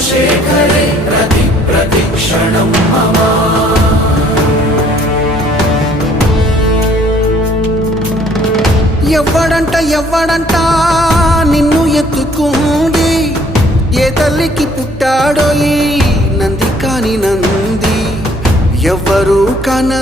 చంద్రశేఖరే ప్రతిక్షణం మమ. ఎవ్వడంట నిన్ను ఎత్తుకుంది, ఏ తల్లికి పుట్టాడో ఈ నంది కాని నంది, ఎవ్వరు కన